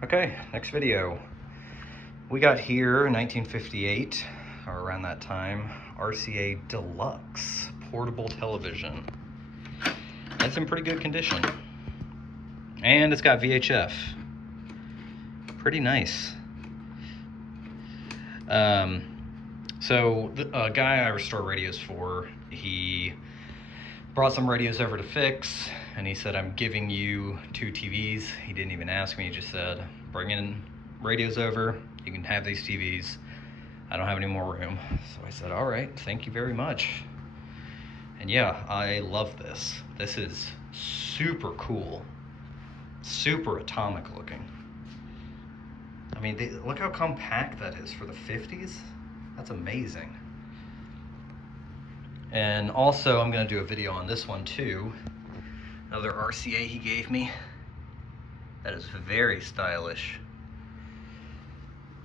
Okay, next video. We got here in 1958, or around that time, RCA Deluxe portable television. It's in pretty good condition. And it's got VHF. Pretty nice. So the guy I restore radios for, he brought some radios over to fix, and he said, I'm giving you 2 TVs. He didn't even ask me, he just said, bring in radios over, you can have these TVs. I don't have any more room. So I said, all right, thank you very much. And yeah, I love this. This is super cool. Super atomic looking. I mean, look how compact that is for the 50s. That's amazing. And also, I'm gonna do a video on this one too. Another RCA he gave me. That is very stylish.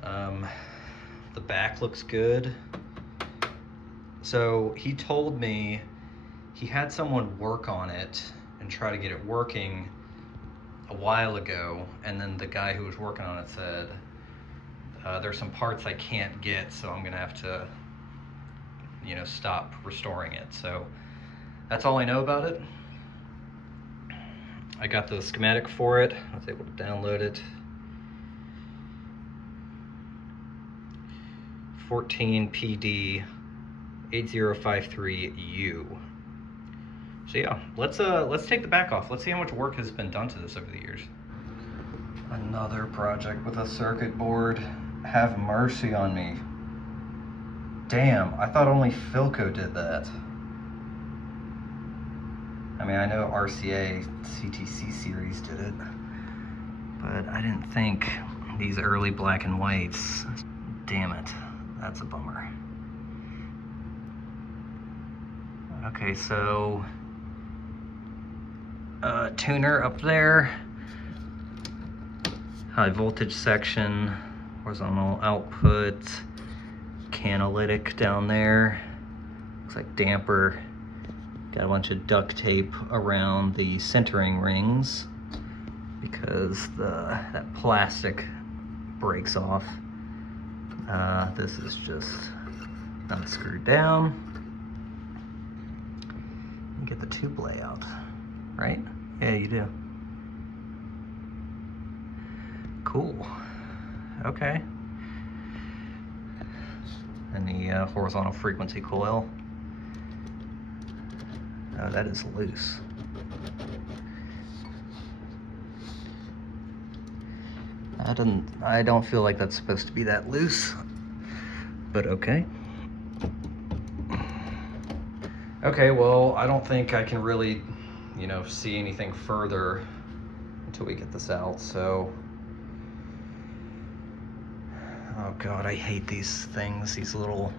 The back looks good. So he told me he had someone work on it and try to get it working a while ago, and then the guy who was working on it said, there's some parts I can't get, so I'm gonna have to, stop restoring it. So that's all I know about it. I got the schematic for it. I was able to download it. 14PD 8053U. So yeah, let's take the back off. Let's see how much work has been done to this over the years. Another project with a circuit board. Have mercy on me. Damn, I thought only Philco did that. I mean, I know RCA CTC series did it, but I didn't think these early black and whites. Damn it, that's a bummer. Okay, so tuner up there, high voltage section, horizontal output, catalytic down there, looks like damper. Got a bunch of duct tape around the centering rings because that plastic breaks off. This is just not screwed down. You get the tube layout, right? Yeah, you do. Cool. Okay. And the horizontal frequency coil. Oh, that is loose. I don't feel like that's supposed to be that loose, but okay. Okay, well, I don't think I can really, see anything further until we get this out, so. Oh God, I hate these things, these little,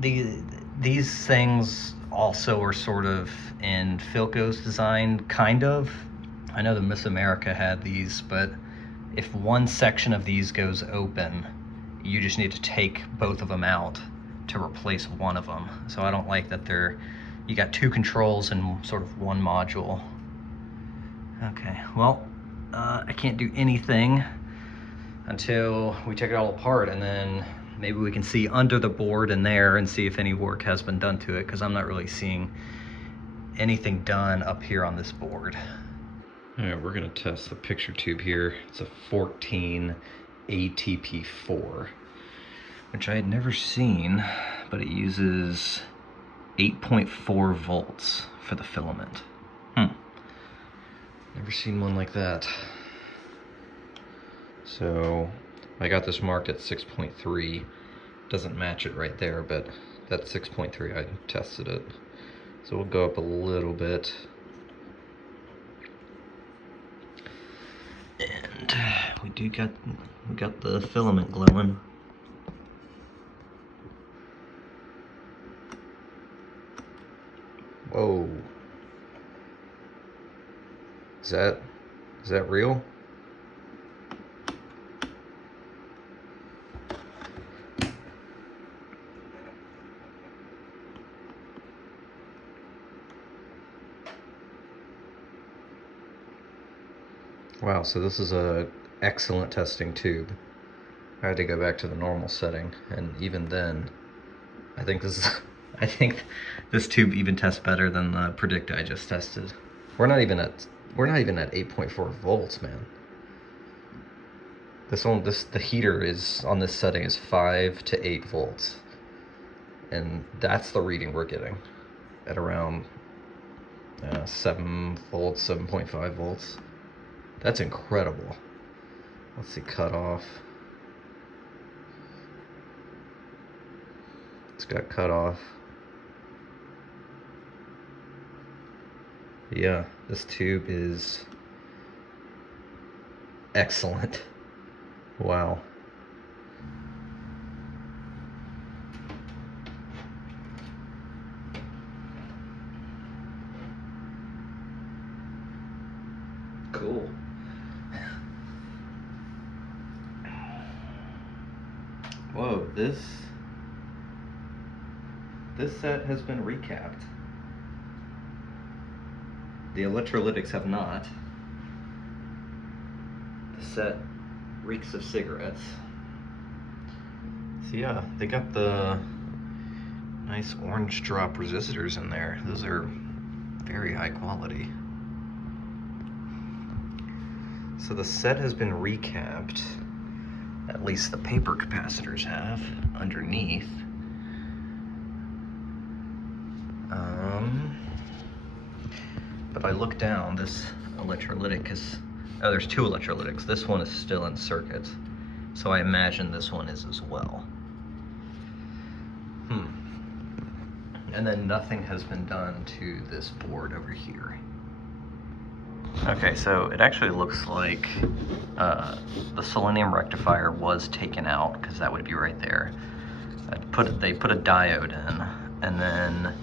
these things also are sort of in Philco's design, kind of. I know the Miss America had these, but if one section of these goes open, you just need to take both of them out to replace one of them. So I don't like that you got 2 controls in sort of one module. Okay, well, I can't do anything until we take it all apart, and then maybe we can see under the board in there and see if any work has been done to it, because I'm not really seeing anything done up here on this board. All right, we're gonna test the picture tube here. It's a 14 ATP4, which I had never seen, but it uses 8.4 volts for the filament. Never seen one like that. So I got this marked at 6.3. Doesn't match it right there, but that's 6.3. I tested it. So we'll go up a little bit. And we got the filament glowing. Whoa. Is that real? Wow, so this is a excellent testing tube. I had to go back to the normal setting, and even then, I think this is, I think this tube even tests better than the Predict I just tested. We're not even at 8.4 volts, man. The heater is on this setting is 5 to 8 volts, and that's the reading we're getting at around 7 volts, 7.5 volts. That's incredible. Let's see, cutoff. It's got cutoff. Yeah, this tube is excellent. Wow. Cool. Whoa, this set has been recapped. The electrolytics have not. The set reeks of cigarettes. So yeah, they got the nice orange drop resistors in there. Those are very high quality. So the set has been recapped. At least the paper capacitors have underneath. But I look down, this electrolytic is, oh, there's two electrolytics. This one is still in circuit, so I imagine this one is as well. And then nothing has been done to this board over here. Okay, so it actually looks like the selenium rectifier was taken out, because that would be right there. They put a diode in, and then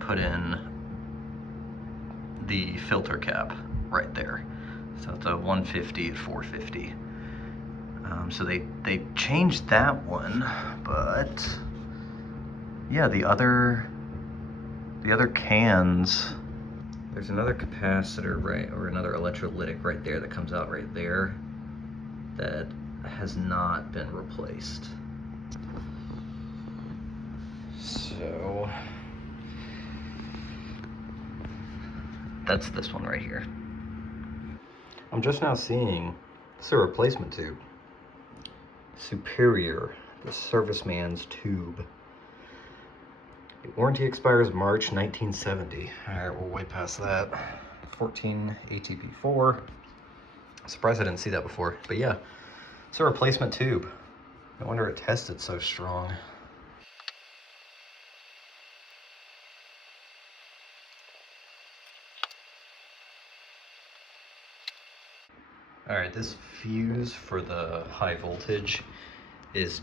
put in the filter cap right there. So it's a 150 at 450. So they changed that one, but yeah, the other cans, there's another capacitor, right, or another electrolytic right there that comes out right there that has not been replaced. So that's this one right here. I'm just now seeing this is a replacement tube. Superior, the serviceman's tube. The warranty expires March 1970. All right, we're way past that. 14 ATP4. Surprised I didn't see that before, but yeah, it's a replacement tube. No wonder it tested so strong. All right, this fuse for the high voltage is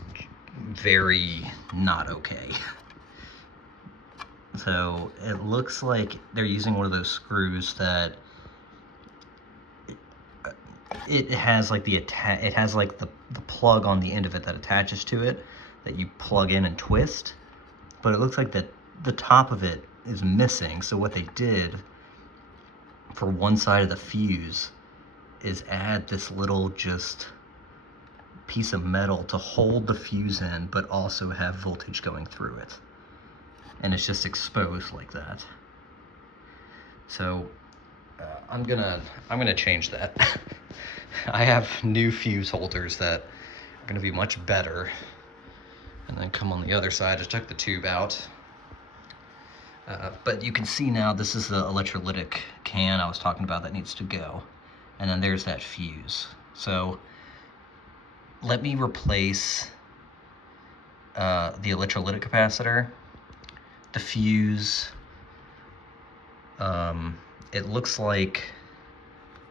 very not okay. So it looks like they're using one of those screws that it has like the plug on the end of it that attaches to it that you plug in and twist, but it looks like that the top of it is missing. So what they did for one side of the fuse is add this little just piece of metal to hold the fuse in, but also have voltage going through it. And it's just exposed like that. So I'm gonna change that. I have new fuse holders that are gonna be much better. And then come on the other side, just took the tube out. But you can see now this is the electrolytic can I was talking about that needs to go. And then there's that fuse. So let me replace the electrolytic capacitor, the fuse. It looks like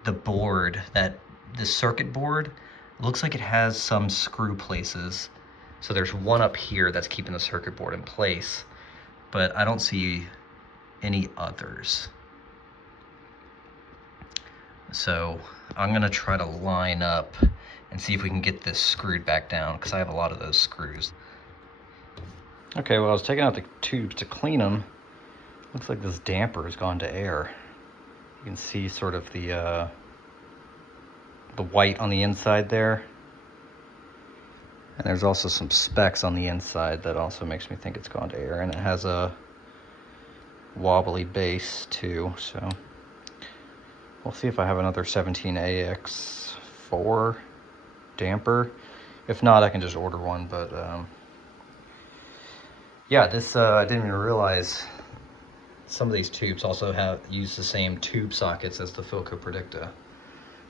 the board, the circuit board, looks like it has some screw places. So there's one up here that's keeping the circuit board in place, but I don't see any others. So I'm gonna try to line up and see if we can get this screwed back down, because I have a lot of those screws. Okay, well, I was taking out the tubes to clean them. Looks like this damper has gone to air. You can see sort of the the white on the inside there. And there's also some specks on the inside that also makes me think it's gone to air. And it has a wobbly base too, so we'll see if I have another 17AX4 damper. If not, I can just order one, but yeah, this I didn't even realize some of these tubes also use the same tube sockets as the Philco Predicta.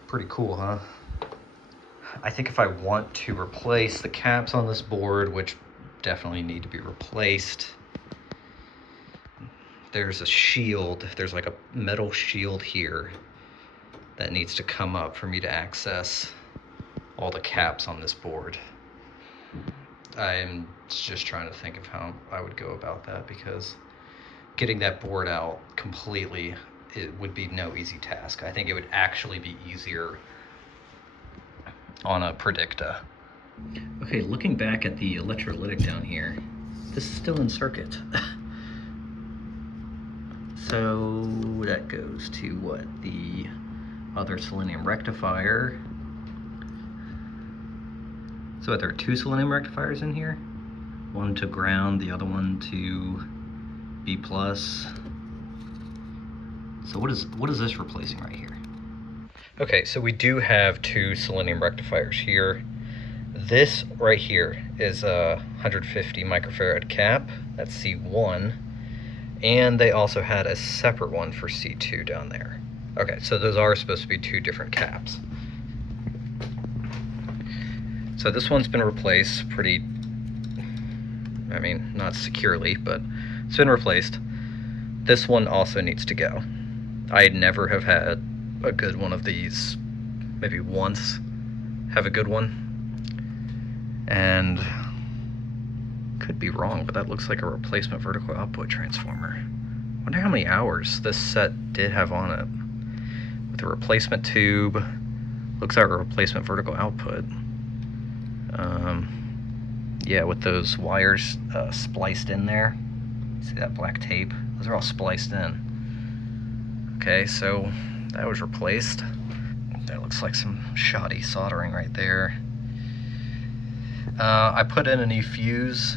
Pretty cool, huh? I think if I want to replace the caps on this board, which definitely need to be replaced, there's a shield, there's like a metal shield here that needs to come up for me to access all the caps on this board. I'm just trying to think of how I would go about that, because getting that board out completely, it would be no easy task. I think it would actually be easier on a Predicta. Okay, looking back at the electrolytic down here, this is still in circuit. So that goes to what? The other selenium rectifier. So there are two selenium rectifiers in here. One to ground, the other one to B+. So what is this replacing right here? Okay, so we do have two selenium rectifiers here. This right here is a 150 microfarad cap, that's C1, and they also had a separate one for C2 down there. Okay, so those are supposed to be two different caps. So this one's been replaced pretty, I mean, not securely, but it's been replaced. This one also needs to go. I never have had a good one of these, maybe once have a good one, and could be wrong, but that looks like a replacement vertical output transformer. Wonder how many hours this set did have on it. With a replacement tube, looks like a replacement vertical output. Yeah, with those wires spliced in there. See that black tape? Those are all spliced in. Okay, so that was replaced. That looks like some shoddy soldering right there. I put in a new fuse.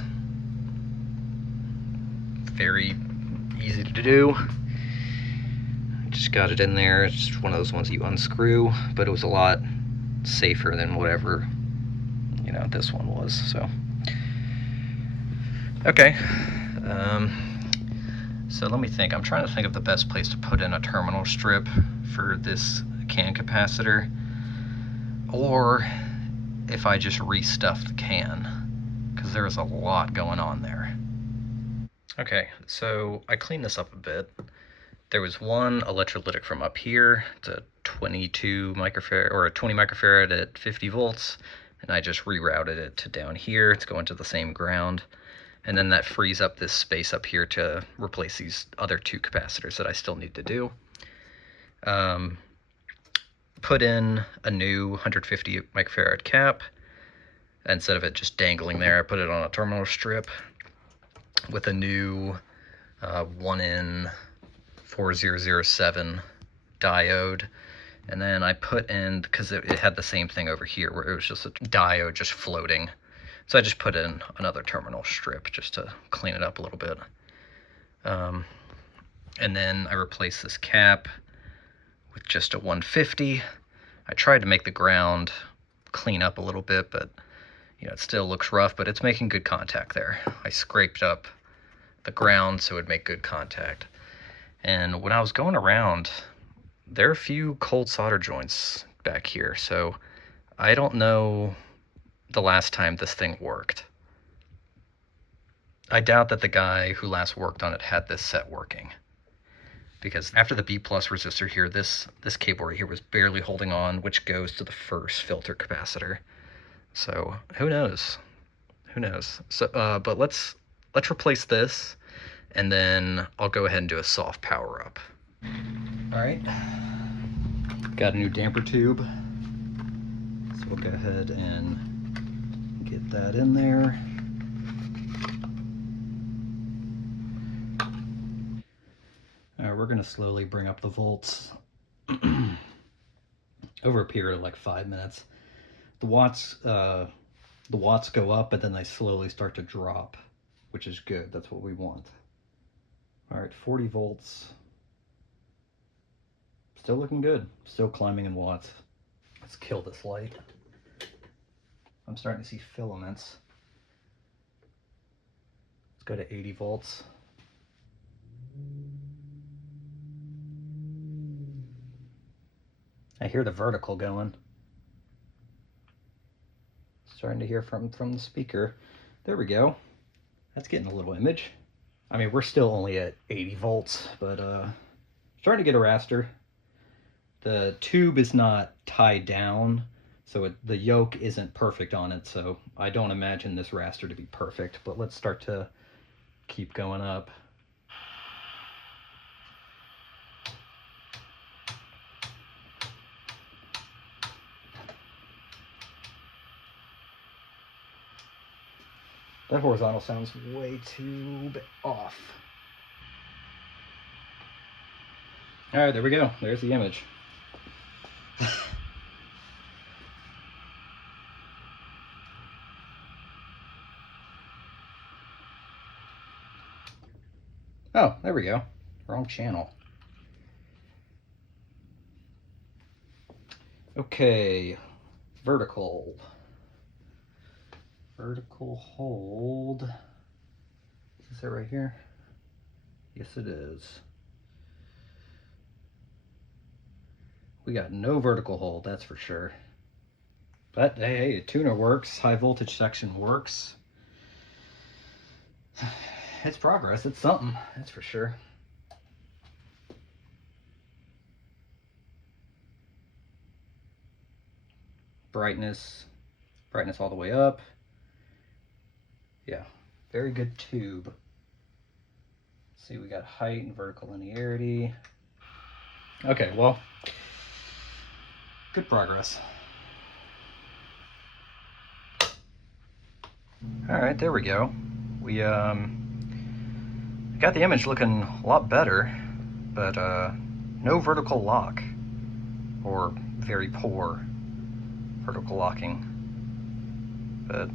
Very easy to do. Just got it in there. It's just one of those ones you unscrew, but it was a lot safer than whatever, you know, this one was. So okay. So let me think. I'm trying to think of the best place to put in a terminal strip for this can capacitor, or if I just restuff the can, because there's a lot going on there. Okay, so I cleaned this up a bit. There was one electrolytic from up here. It's a 22 microfarad, or a 20 microfarad at 50 volts, and I just rerouted it to down here. It's going to the same ground. And then that frees up this space up here to replace these other two capacitors that I still need to do. Put in a new 150 microfarad cap. Instead of it just dangling there, I put it on a terminal strip with a new 1N4007 diode. And then I put in, because it had the same thing over here where it was just a diode just floating. So I just put in another terminal strip just to clean it up a little bit. And then I replaced this cap with just a 150. I tried to make the ground clean up a little bit, but you know, it still looks rough, but it's making good contact there. I scraped up the ground so it would make good contact. And when I was going around, there are a few cold solder joints back here, so I don't know the last time this thing worked. I doubt that the guy who last worked on it had this set working, because after the B+ resistor here, this cable right here was barely holding on, which goes to the first filter capacitor. So who knows? Who knows? So, but let's replace this, and then I'll go ahead and do a soft power up. All right, got a new damper tube, so we'll go ahead and get that in there. All right, we're gonna slowly bring up the volts. over a period of like 5 minutes. The watts go up, but then they slowly start to drop, which is good. That's what we want. All right, 40 volts. Still looking good. Still climbing in watts. Let's kill this light. I'm starting to see filaments. Let's go to 80 volts. I hear the vertical going. Starting to hear from the speaker. There we go. That's getting a little image. I mean, we're still only at 80 volts, but starting to get a raster. The tube is not tied down, so the yoke isn't perfect on it, so I don't imagine this raster to be perfect, but let's start to keep going up. That horizontal sounds way too off. All right, there we go. There's the image. Oh, there we go. Wrong channel. Okay, vertical. Vertical hold. Is that right here? Yes, it is. We got no vertical hold, that's for sure. But hey, tuner works, high voltage section works. It's progress, it's something, that's for sure. Brightness all the way up. Yeah, very good tube. Let's see, we got height and vertical linearity. Okay, well, good progress. All right, there we go. We got the image looking a lot better, but no vertical lock, or very poor vertical locking. But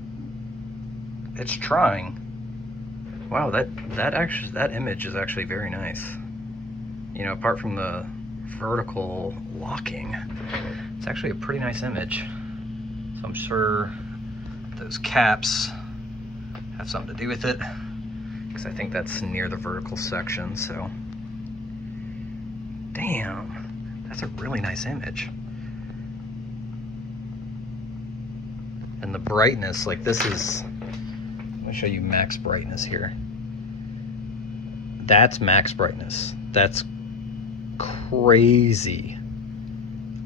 it's trying. Wow, that image is actually very nice. You know, apart from the vertical locking, it's actually a pretty nice image. So I'm sure those caps have something to do with it, because I think that's near the vertical section. So damn, that's a really nice image. And the brightness, like this is, let me show you max brightness here. That's max brightness. That's crazy.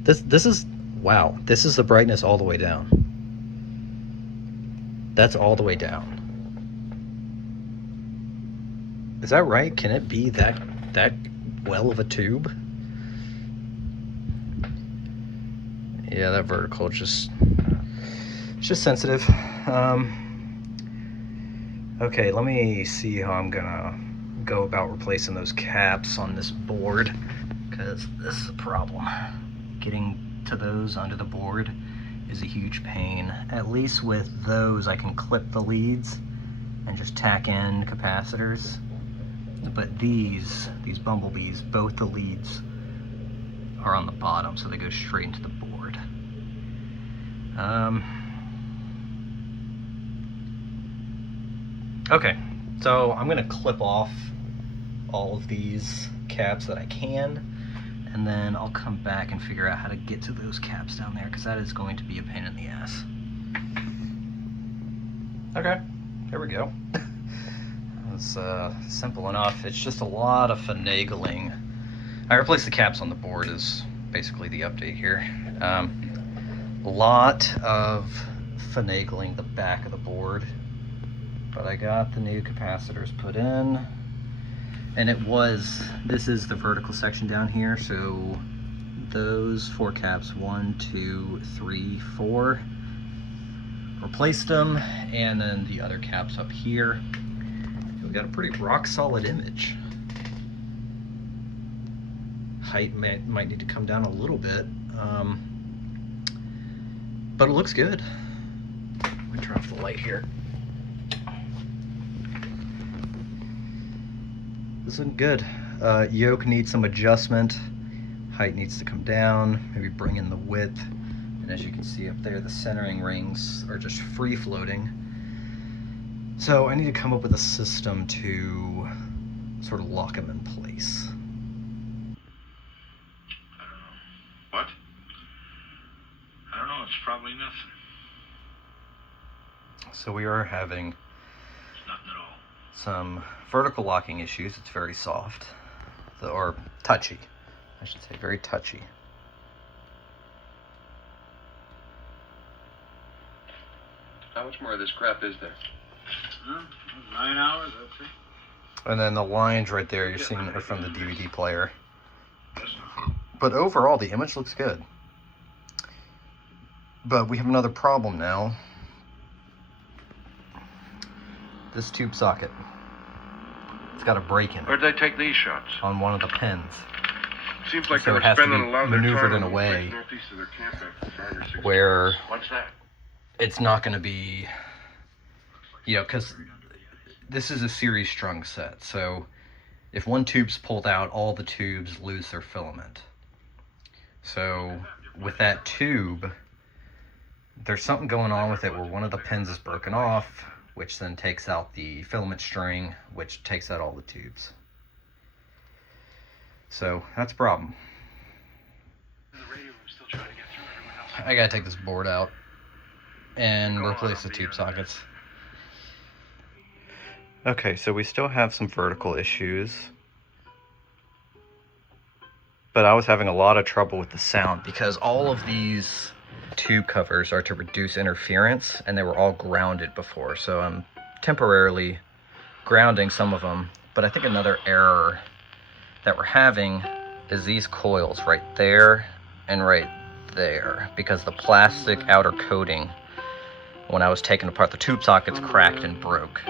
This is, wow, this is the brightness all the way down. That's all the way down. Is that right? Can it be that well of a tube? Yeah, that vertical it's just sensitive. Okay, let me see how I'm gonna go about replacing those caps on this board, because this is a problem. Getting to those under the board is a huge pain. At least with those I can clip the leads and just tack in capacitors. But these bumblebees, both the leads are on the bottom, so they go straight into the board. Okay, so I'm gonna clip off all of these caps that I can, and then I'll come back and figure out how to get to those caps down there, because that is going to be a pain in the ass. Okay, there we go. It's simple enough. It's just a lot of finagling. I replaced the caps on the board is basically the update here. A lot of finagling the back of the board, but I got the new capacitors put in, and this is the vertical section down here, so those 4 caps, 1, 2, 3, 4, replaced them, and then the other caps up here. We got a pretty rock solid image. Height might need to come down a little bit. But it looks good. Let me turn off the light here. This is good. Yoke needs some adjustment. Height needs to come down, maybe bring in the width. And as you can see up there, the centering rings are just free floating. So I need to come up with a system to sort of lock them in place. I don't know. What? I don't know, it's probably nothing. So we are having It's nothing at all. some vertical locking issues. It's very soft, or touchy, I should say, very touchy. How much more of this crap is there? 9 hours, I'd say. And then the lines right there you're seeing are from the DVD player. But overall, the image looks good. But we have another problem now. This tube socket. It's got a break in it Where'd they take these shots? on one of the pins. Seems like So they it were has to spending be a lot of their maneuvered time in a on the way place northeast of their camp after 5 or 6 where hours. What's that? it's not going to be, you know, because this is a series strung set. So if one tube's pulled out, all the tubes lose their filament. So with that tube, there's something going on with it where one of the pins is broken off, which then takes out the filament string, which takes out all the tubes. So that's a problem. I gotta take this board out and replace the tube sockets. Okay, so we still have some vertical issues, but I was having a lot of trouble with the sound because all of these tube covers are to reduce interference, and they were all grounded before, so I'm temporarily grounding some of them. But I think another error that we're having is these coils right there and right there, because the plastic outer coating, when I was taking apart the tube sockets, cracked and broke.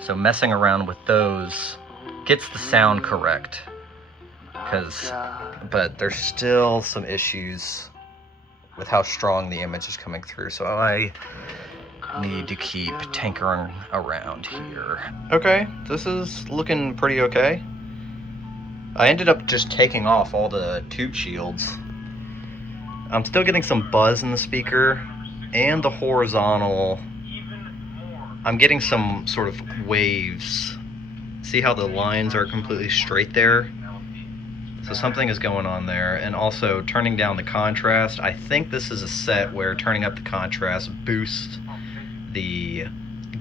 So messing around with those gets the sound correct, but there's still some issues with how strong the image is coming through, so I need to keep tinkering around here. Okay, this is looking pretty okay. I ended up just taking off all the tube shields. I'm still getting some buzz in the speaker, and the horizontal, I'm getting some sort of waves. See how the lines are completely straight there? So something is going on there. And also turning down the contrast. I think this is a set where turning up the contrast boosts the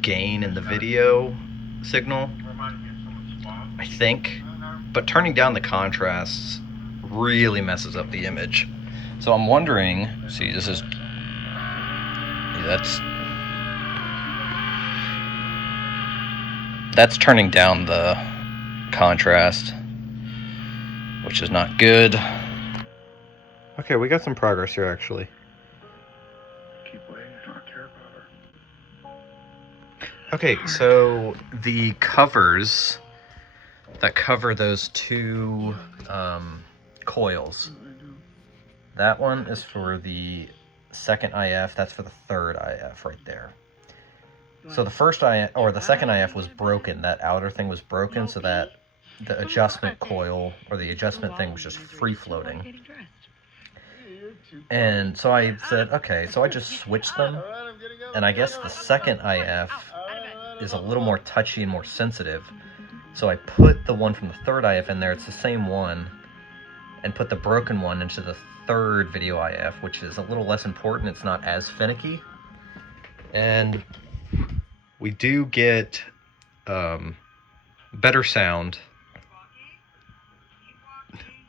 gain in the video signal, I think. But turning down the contrast really messes up the image. So I'm wondering, see, this is, yeah, that's turning down the contrast, which is not good. Okay, we got some progress here, actually. Keep waiting, I don't care about her. Okay, so the covers that cover those two coils, that one is for the second IF, that's for the third IF right there. So the first IF, or the second IF was broken, that outer thing was broken, so that the adjustment coil, or the adjustment thing, was just free floating. And so I said, okay, so I just switched them, and I guess the second IF is a little more touchy and more sensitive. So I put the one from the third IF in there, it's the same one, and put the broken one into the third video IF, which is a little less important, it's not as finicky. And we do get better sound.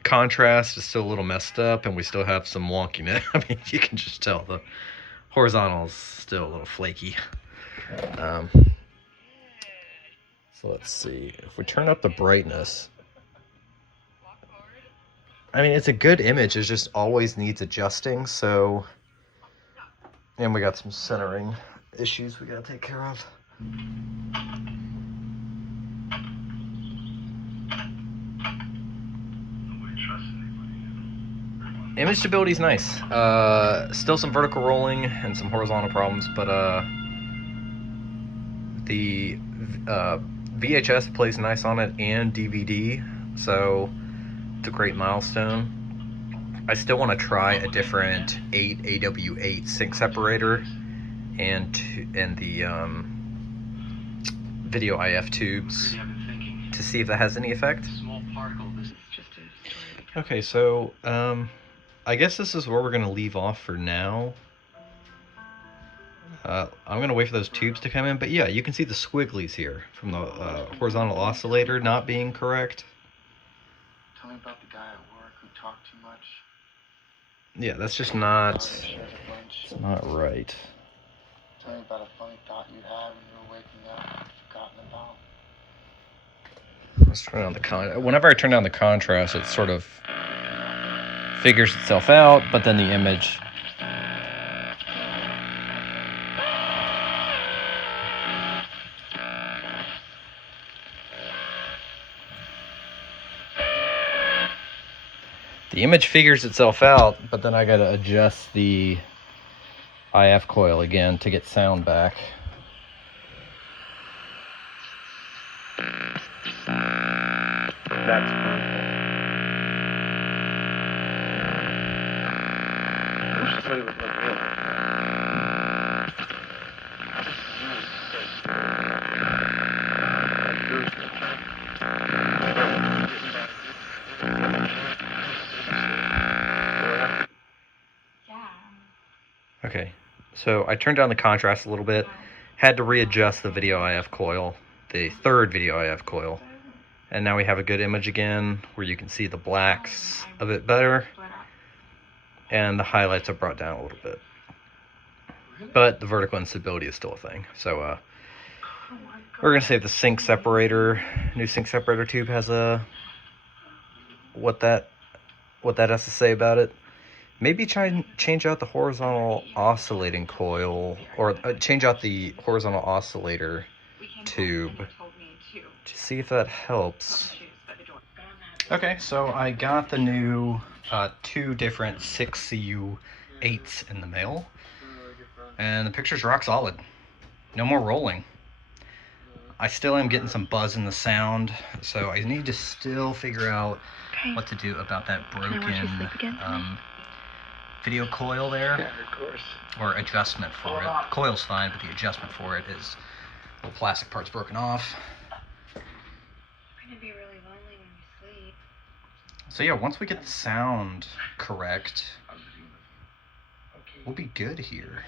Contrast is still a little messed up, and we still have some wonkiness. I mean, you can just tell the horizontal is still a little flaky. So let's see, if we turn up the brightness, I mean, it's a good image, it just always needs adjusting, so, and we got some centering issues we gotta take care of. Nobody trusts anybody. Everyone's image stability is nice. Still some vertical rolling and some horizontal problems, but the VHS plays nice on it and DVD, so it's a great milestone. I still want to try a different 8 AW8 sync separator and the video IF tubes to see if that has any effect. Okay, so I guess this is where we're going to leave off for now. I'm going to wait for those tubes to come in, but yeah, you can see the squigglies here from the horizontal oscillator not being correct. Tell me about the guy at work who talked too much. Yeah, that's just not, it's not right. Tell me about a funny thought you had when you were waking up and forgotten about. Let's turn on the whenever I turn down the contrast, it sort of figures itself out, but then the image figures itself out, but then I gotta adjust the IF coil again to get sound back. That's perfect. I wish somebody would look real. Okay, so I turned down the contrast a little bit, had to readjust the video IF coil, the third video IF coil, and now we have a good image again where you can see the blacks a bit better and the highlights are brought down a little bit, but the vertical instability is still a thing. So we're gonna say the sync separator, new sync separator tube has a what that has to say about it. Maybe try and change out the horizontal oscillating coil, or change out the horizontal oscillator tube to see if that helps. Okay, so I got the new 2 different 6CU8s in the mail, and the picture's rock solid. No more rolling. I still am getting some buzz in the sound, so I need to still figure out what to do about that broken video coil there. Yeah, of course. Or adjustment for it. Coil's fine, but the adjustment for it is the plastic part's broken off. It's going to be really lonely when you sleep. So yeah, once we get the sound correct, we'll be good here.